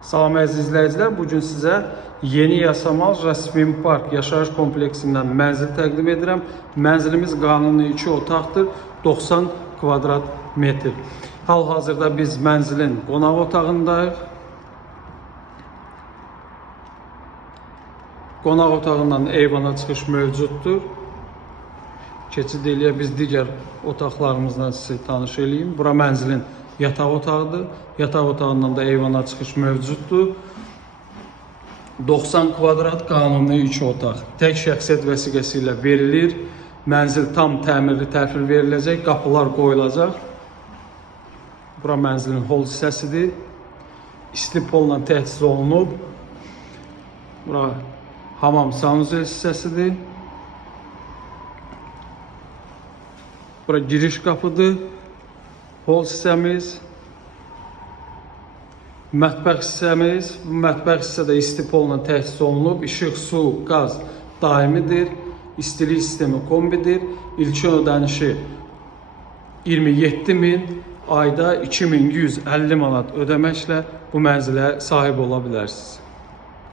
Salam əziz izləyicilər, bugün sizə Yeni Yasamal Jasmin Park yaşayış kompleksindən mənzil təqdim edirəm. Mənzilimiz qanuni 2 otaqdır, 90 kvadrat metr. Hal-hazırda biz mənzilin qonaq otağındayıq. Qonaq otağından eyvana çıxış mövcuddur. Keçid eləyə biz digər otaqlarımızdan sizi tanış eləyim. Bura mənzilin yataq otağıdır. Yataq otağından da eyvana çıxış mövcuddur. 90 kvadrat qanuni 2 otaq. Tək şəxsiyyət vəsiqəsi ilə verilir. Mənzil tam təmirli təhvil veriləcək. Qapılar qoyulacaq. Bura mənzilin hol hissəsidir. İsti polla təchiz olunub. Bura hamam sanuzel hissəsidir. Bura giriş qapıdır. Hol hissəmiz. Mətbəx hissəmiz. Bu mətbəx hissədə isti polla təchiz olunub. İşıq, su, qaz daimidir. İstilik sistemi kombidir. İlkin ödənişi 27.000, ayda 2150 manat ödəməklə bu mənzilə sahib ola bilərsiniz.